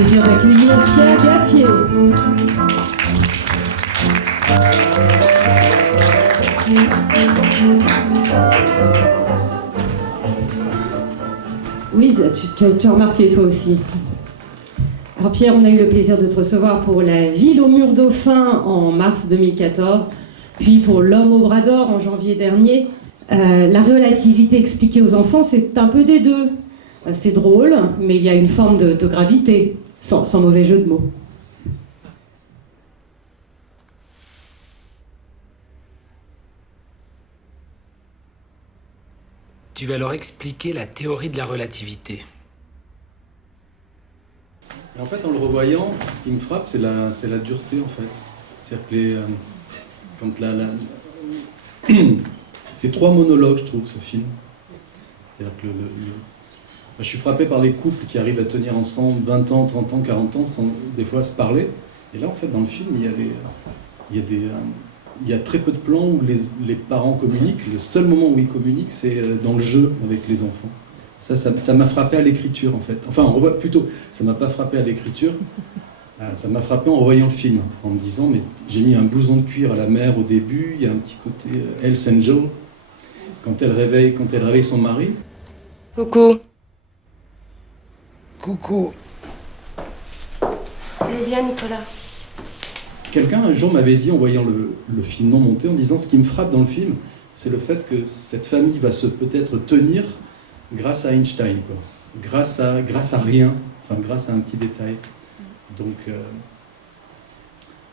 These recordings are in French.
plaisir d'accueillir Pierre Gaffier. Oui, tu as remarqué toi aussi. Alors Pierre, on a eu le plaisir de te recevoir pour La Ville au mur dauphin en mars 2014, puis pour L'Homme au bras d'or en janvier dernier. La relativité expliquée aux enfants, c'est un peu des deux. C'est drôle, mais il y a une forme de gravité, sans mauvais jeu de mots. Tu vas leur expliquer la théorie de la relativité. En fait, en le revoyant, ce qui me frappe, c'est la dureté, en fait. C'est-à-dire que c'est trois monologues, je trouve, ce film. C'est-à-dire que je suis frappé par les couples qui arrivent à tenir ensemble 20 ans, 30 ans, 40 ans, sans des fois se parler. Et là, en fait, dans le film, il y a très peu de plans où les parents communiquent. Le seul moment où ils communiquent, c'est dans le jeu avec les enfants. Ça m'a frappé à l'écriture, en fait. Enfin, on revoit plutôt, ça m'a pas frappé à l'écriture, ça m'a frappé en revoyant le film, en me disant, mais j'ai mis un blouson de cuir à la mère au début, il y a un petit côté Hells Angel, quand elle réveille son mari. Coucou. Coucou. Allez, viens, Nicolas. Quelqu'un un jour m'avait dit, en voyant le film non monté, en disant, ce qui me frappe dans le film, c'est le fait que cette famille va peut-être tenir grâce à Einstein, quoi. Grâce à rien, enfin grâce à un petit détail. Donc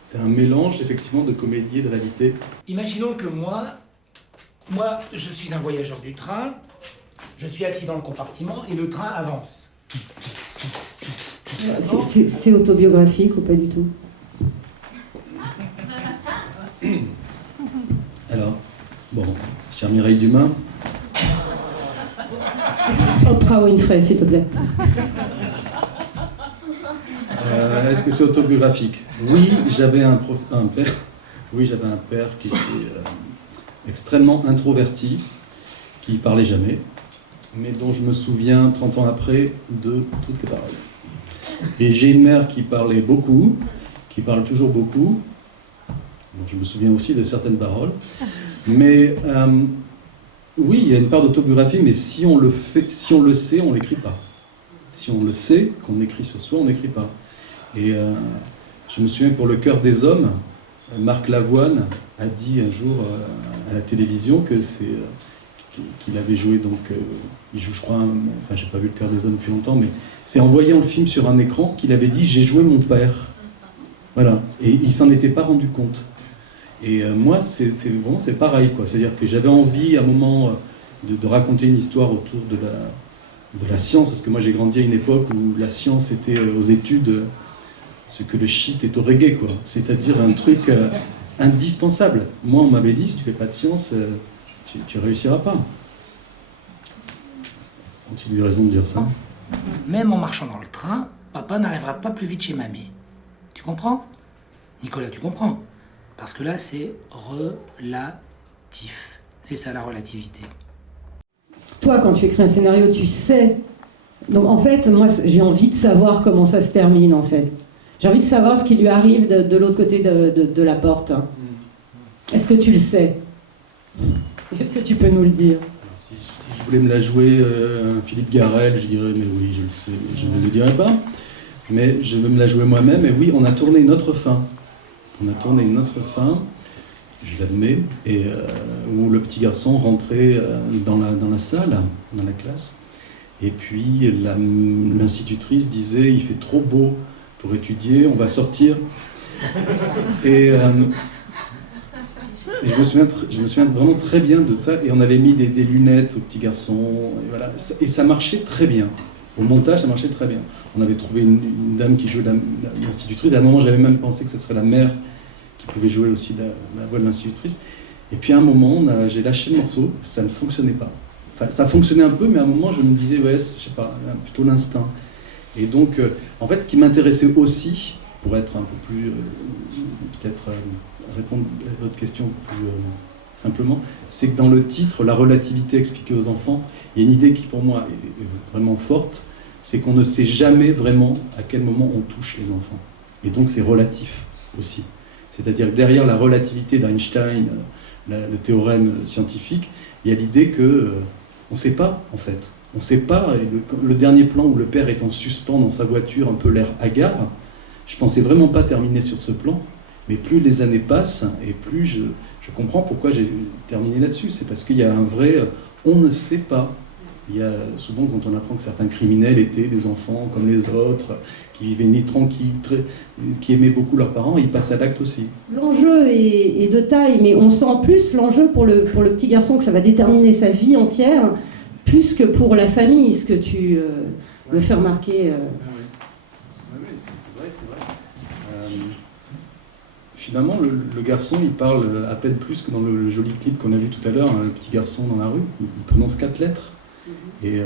c'est un mélange effectivement de comédie et de réalité. Imaginons que moi, je suis un voyageur du train, je suis assis dans le compartiment et le train avance. C'est autobiographique ou pas du tout? Alors, bon, chère Mireille Dumas. Oprah Winfrey, s'il te plaît. Est-ce que c'est autobiographique? Oui, j'avais un père qui était extrêmement introverti, qui parlait jamais, mais dont je me souviens 30 ans après de toutes les paroles. Et j'ai une mère qui parlait beaucoup, qui parle toujours beaucoup. Bon, je me souviens aussi de certaines paroles, mais oui, il y a une part d'autobiographie, mais si on le sait, on l'écrit pas. Si on le sait, qu'on écrit sur soi, on n'écrit pas. Et je me souviens que pour Le Cœur des Hommes, Marc Lavoine a dit un jour à la télévision qu'il avait joué, donc il joue, je crois, enfin j'ai pas vu Le Cœur des Hommes depuis longtemps, mais c'est en voyant le film sur un écran qu'il avait dit « j'ai joué mon père ». Voilà, et il s'en était pas rendu compte. Et moi, c'est pareil, quoi. C'est-à-dire que j'avais envie, à un moment, de raconter une histoire autour de la science, parce que moi, j'ai grandi à une époque où la science était aux études ce que le shit est au reggae, quoi. C'est-à-dire un truc indispensable. Moi, on m'avait dit, si tu fais pas de science, tu réussiras pas. Ont-ils eu raison de dire ça? Même en marchant dans le train, papa n'arrivera pas plus vite chez mamie. Tu comprends? Nicolas, tu comprends? Parce que là, c'est relatif. C'est ça, la relativité. Toi, quand tu écris un scénario, tu sais. Donc, en fait, moi, j'ai envie de savoir comment ça se termine, en fait. J'ai envie de savoir ce qui lui arrive de l'autre côté de la porte. Est-ce que tu le sais? Est-ce que tu peux nous le dire? Si je voulais me la jouer, Philippe Garrel, je dirais, mais oui, je le sais, je ne le dirai pas. Mais je veux me la jouer moi-même, et oui, on a tourné une autre fin. On a tourné une autre fin, je l'admets, et où le petit garçon rentrait dans la salle, dans la classe, et puis l'institutrice disait « il fait trop beau pour étudier, on va sortir ». Et je me souviens vraiment très bien de ça, et on avait mis des lunettes au petit garçon, et voilà, et ça marchait très bien. Au montage, ça marchait très bien. On avait trouvé une dame qui jouait l'institutrice. À un moment, j'avais même pensé que ce serait la mère qui pouvait jouer aussi la voix de l'institutrice. Et puis à un moment, j'ai lâché le morceau, ça ne fonctionnait pas. Enfin, ça fonctionnait un peu, mais à un moment, je me disais, ouais, je sais pas, plutôt l'instinct. Et donc, en fait, ce qui m'intéressait aussi, pour être un peu plus, peut-être répondre à votre question plus simplement, c'est que dans le titre, la relativité expliquée aux enfants, il y a une idée qui pour moi est vraiment forte, c'est qu'on ne sait jamais vraiment à quel moment on touche les enfants. Et donc c'est relatif aussi. C'est-à-dire que derrière la relativité d'Einstein, le théorème scientifique, il y a l'idée que on ne sait pas, en fait. On ne sait pas. Et le dernier plan où le père est en suspens dans sa voiture, un peu l'air hagard, je ne pensais vraiment pas terminer sur ce plan. Mais plus les années passent, et plus je comprends pourquoi j'ai terminé là-dessus. C'est parce qu'il y a un vrai... on ne sait pas. Il y a souvent, quand on apprend que certains criminels étaient des enfants comme les autres, qui vivaient ni tranquilles, qui aimaient beaucoup leurs parents, ils passent à l'acte aussi. L'enjeu est de taille, mais on sent plus l'enjeu pour le petit garçon, que ça va déterminer sa vie entière, plus que pour la famille, ce que tu me fais remarquer. Oui, c'est vrai. Finalement, le garçon, il parle à peine plus que dans le joli clip qu'on a vu tout à l'heure, hein, le petit garçon dans la rue, il prononce 4 lettres. Et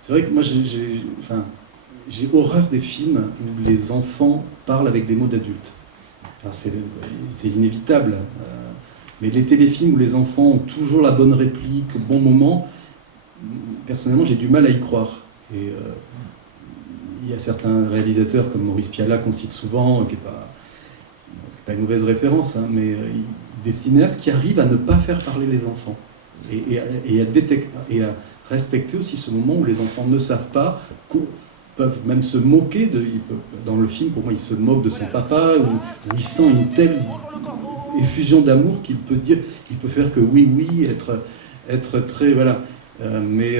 c'est vrai que moi, j'ai horreur des films où les enfants parlent avec des mots d'adultes. Enfin, c'est inévitable. Mais les téléfilms où les enfants ont toujours la bonne réplique au bon moment, personnellement, j'ai du mal à y croire. Et il y a certains réalisateurs comme Maurice Pialat qu'on cite souvent, qui n'est pas une mauvaise référence, hein, mais des cinéastes qui arrivent à ne pas faire parler les enfants et à respecter aussi ce moment où les enfants ne savent pas, peuvent même se moquer dans le film, pour moi, il se moque de son papa, où il sent une telle effusion d'amour qu'il peut dire, il peut faire que oui, être très, voilà. Mais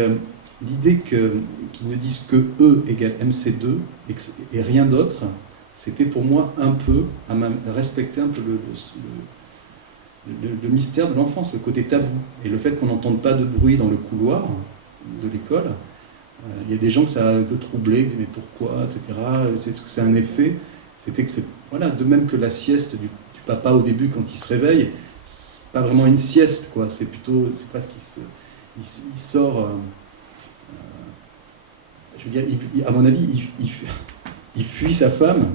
l'idée qu'ils ne disent que E égale MC2 et rien d'autre, c'était pour moi un peu, à respecter un peu le mystère de l'enfance, le côté tabou. Et le fait qu'on n'entende pas de bruit dans le couloir de l'école, il y a des gens que ça a un peu troublé, mais pourquoi, etc. Est-ce que c'est un effet? C'était que c'est, voilà, de même que la sieste du papa au début quand il se réveille, c'est pas vraiment une sieste, quoi. C'est presque il sort. Je veux dire, à mon avis, il fuit sa femme,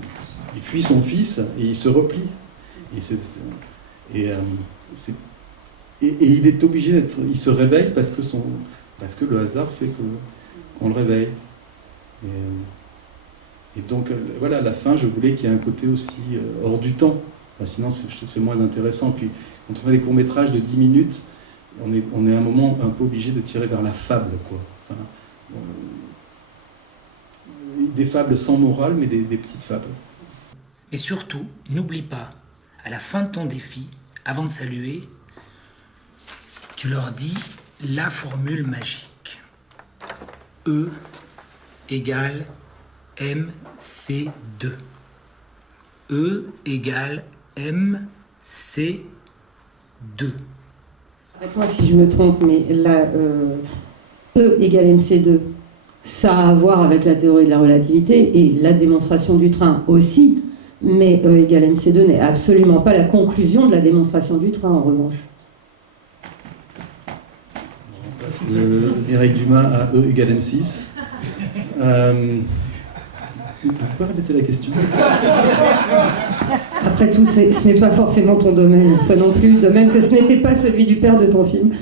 il fuit son fils et il se replie. Et il est obligé d'être. Il se réveille parce que le hasard fait qu'on le réveille. Et donc, voilà, à la fin, je voulais qu'il y ait un côté aussi hors du temps. Enfin, sinon, je trouve que c'est moins intéressant. Puis, quand on fait des courts-métrages de 10 minutes, on est à un moment un peu obligé de tirer vers la fable, quoi. Enfin, des fables sans morale, mais des petites fables. Et surtout, n'oublie pas, à la fin de ton défi, avant de saluer, tu leur dis la formule magique. E égale MC2. E égale MC2. Arrête-moi si je me trompe, mais là, E égale MC2, ça a à voir avec la théorie de la relativité et la démonstration du train aussi, mais E égale MC2 n'est absolument pas la conclusion de la démonstration du train, en revanche. On passe de Mireille Dumas à E égale M6. Vous pouvez répéter la question? Après tout, ce n'est pas forcément ton domaine, toi non plus, de même que ce n'était pas celui du père de ton film.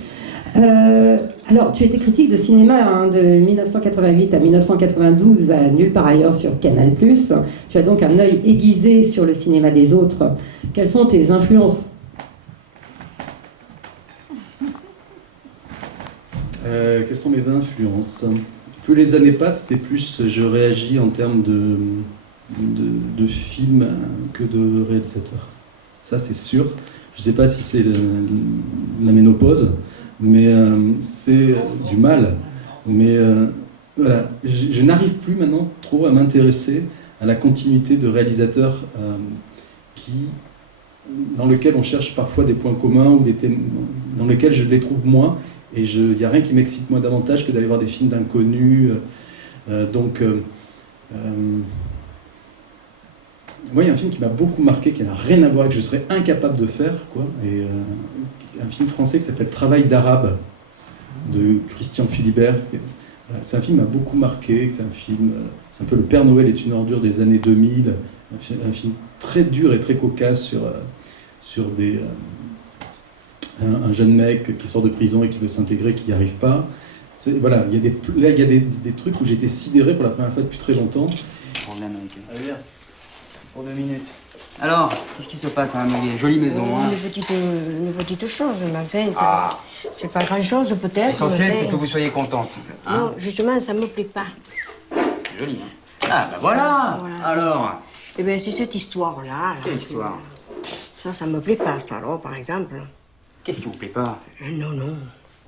Alors, tu étais critique de cinéma hein, de 1988 à 1992 à Nulle part ailleurs sur Canal+. Tu as donc un œil aiguisé sur le cinéma des autres. Quelles sont tes influences? Quelles sont mes influences? Plus les années passent, c'est plus je réagis en termes de films que de réalisateurs. Ça, c'est sûr. Je ne sais pas si c'est la ménopause, mais c'est du mal. Mais voilà, je n'arrive plus maintenant trop à m'intéresser à la continuité de réalisateurs dans lesquels on cherche parfois des points communs ou dans lesquels je les trouve moins. Et il n'y a rien qui m'excite moins davantage que d'aller voir des films d'inconnus. Moi, il y a un film qui m'a beaucoup marqué, qui n'a rien à voir, que je serais incapable de faire, quoi. Et un film français qui s'appelle Travail d'arabe, de Christian Philibert. C'est un film qui m'a beaucoup marqué. C'est un peu le Père Noël est une ordure des années 2000. Un film très dur et très cocasse sur un jeune mec qui sort de prison et qui veut s'intégrer, qui n'y arrive pas. Voilà, il y a des trucs où j'ai été sidéré pour la première fois depuis très longtemps. Problème avec eux. Allez, viens. Pour 2 minutes. Alors, qu'est-ce qui se passe, Madame Leguet? Jolie maison, hein? Une petite chose, mais enfin, c'est pas grand-chose peut-être. L'essentiel, mais- c'est que vous soyez contente. Hein? Non, justement, ça me plaît pas. C'est joli, hein? Ah, bah voilà. Alors, Eh bien, c'est cette histoire-là. Là, quelle histoire? Ça me plaît pas, ça, alors, par exemple. Qu'est-ce qui vous plaît pas? Non, non.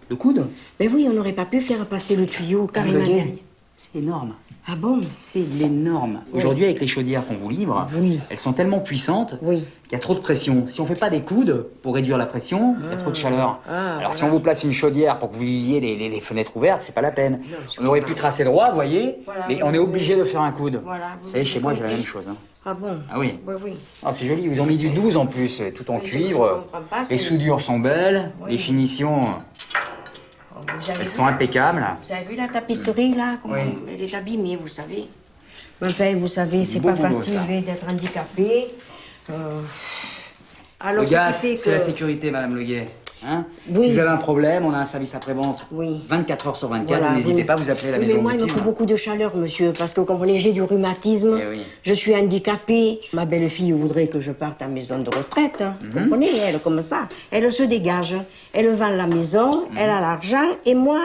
Le coude? Mais oui, on n'aurait pas pu faire passer le tuyau carrément. Leguet, derrière. c'est énorme. Ah bon? C'est l'énorme. Aujourd'hui, avec les chaudières qu'on vous livre, Oui. elles sont tellement puissantes Oui. qu'il y a trop de pression. Si on fait pas des coudes pour réduire la pression, il y a trop de chaleur. Alors si on vous place une chaudière pour que vous viviez les fenêtres ouvertes, c'est pas la peine. On aurait pu tracer droit, vous voyez, Voilà, mais on oui, est obligé de faire un coude. Voilà, Vous savez, chez moi, j'ai la même chose. Hein. Ah bon? Ah oui. Oui, oui. Ah, c'est joli, ils ont mis du 12 en plus, tout en Mais cuivre. je comprends pas, Les c'est- soudures sont belles, Oui. les finitions, Vous avez elles vu sont impeccables. Vous avez vu la tapisserie, là? Comment Oui. elle est abîmée, vous savez. Mais enfin, vous savez, C'est c'est du pas beau boulot, facile ça. d'être handicapé. Alors, Le ce gaz, qui fait c'est que- la sécurité, Madame Leguet. Hein? Oui. Si vous avez un problème, on a un service après-vente. Oui. 24 heures sur 24, Voilà, n'hésitez oui. pas à vous appeler à la Oui, maison mais moi, il me Gutti, faut hein. beaucoup de chaleur, monsieur, parce que, vous comprenez, j'ai du rhumatisme, Eh oui. je suis handicapée. Ma belle-fille voudrait que je parte en maison de retraite. Hein. Mhm. Vous comprenez, elle, comme ça. Elle se dégage. Elle vend la maison, Mhm. elle a l'argent, et moi,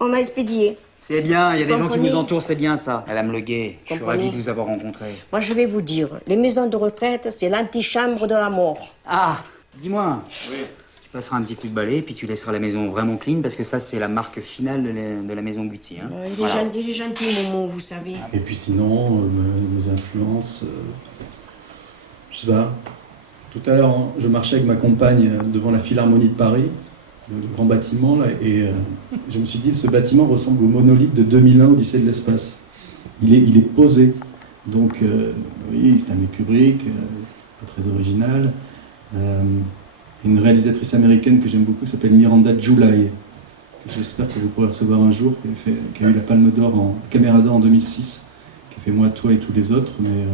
on m'a expédié. C'est bien, il y a des gens qui Comprenez? vous entourent, c'est bien ça. Madame Leguet, je suis Comprenez? ravi de vous avoir rencontré. Moi, je vais vous dire, les maisons de retraite, c'est l'antichambre de la mort. Ah, dis-moi. Oui. Tu passeras un petit coup de balai, puis tu laisseras la maison vraiment clean, parce que ça, c'est la marque finale de la maison Gutti. Hein. Voilà. Il est gentil, Momo, vous savez. Et puis sinon, mes influences, je sais pas. Tout à l'heure, hein, je marchais avec ma compagne devant la Philharmonie de Paris, le grand bâtiment, là, et je me suis dit, ce bâtiment ressemble au monolithe de 2001, Odyssée de l'espace. Il est posé. Donc, oui, c'est un Kubrick, pas très original. Une réalisatrice américaine que j'aime beaucoup qui s'appelle Miranda July, que j'espère que vous pourrez recevoir un jour, qui a eu la Palme d'Or en Caméra d'Or en 2006, qui a fait Moi, Toi et tous les autres, mais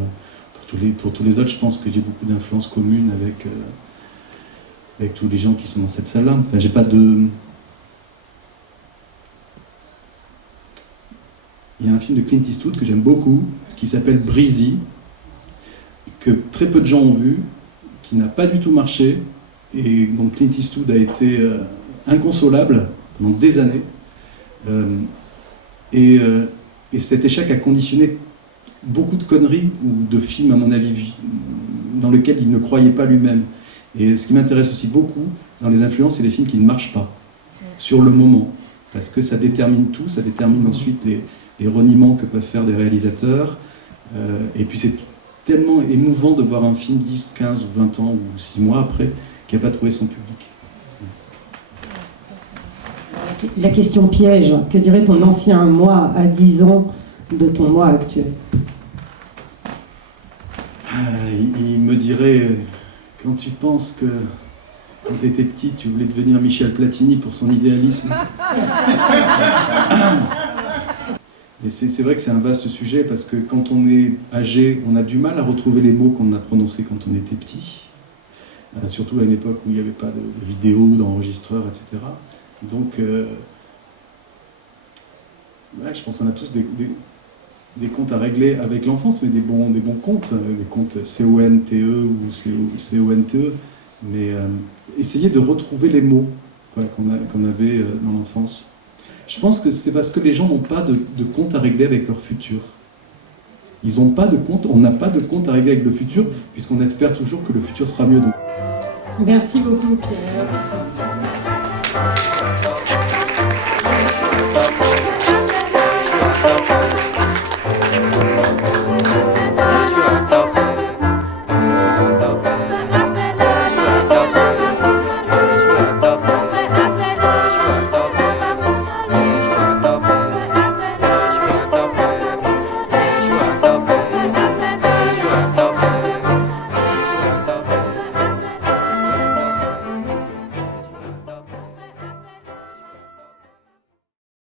pour tous les autres, je pense que j'ai beaucoup d'influences communes avec tous les gens qui sont dans cette salle-là. Enfin, j'ai pas de... Il y a un film de Clint Eastwood que j'aime beaucoup, qui s'appelle Breezy, que très peu de gens ont vu, qui n'a pas du tout marché, et dont Clint Eastwood a été inconsolable pendant des années. Et cet échec a conditionné beaucoup de conneries ou de films, à mon avis, dans lesquels il ne croyait pas lui-même. Et ce qui m'intéresse aussi beaucoup dans les influences, c'est les films qui ne marchent pas, sur le moment. Parce que ça détermine tout, ça détermine ensuite les reniements que peuvent faire des réalisateurs. Et puis c'est tellement émouvant de voir un film 10, 15 ou 20 ans ou 6 mois après qui n'a pas trouvé son public. La question piège, que dirait ton ancien moi à 10 ans de ton moi actuel? Il me dirait, quand tu penses que quand tu étais petit, tu voulais devenir Michel Platini pour son idéalisme. Et c'est vrai que c'est un vaste sujet parce que quand on est âgé, on a du mal à retrouver les mots qu'on a prononcés quand on était petit. Surtout à une époque où il n'y avait pas de vidéo, d'enregistreur, etc. Donc, ouais, je pense qu'on a tous des comptes à régler avec l'enfance, mais des bons comptes, des comptes CONTE ou CONTE, mais essayer de retrouver les mots qu'on avait dans l'enfance. Je pense que c'est parce que les gens n'ont pas de compte à régler avec leur futur. Ils n'ont pas de compte, on n'a pas de compte à régler avec le futur, puisqu'on espère toujours que le futur sera mieux. Merci beaucoup, Pierre.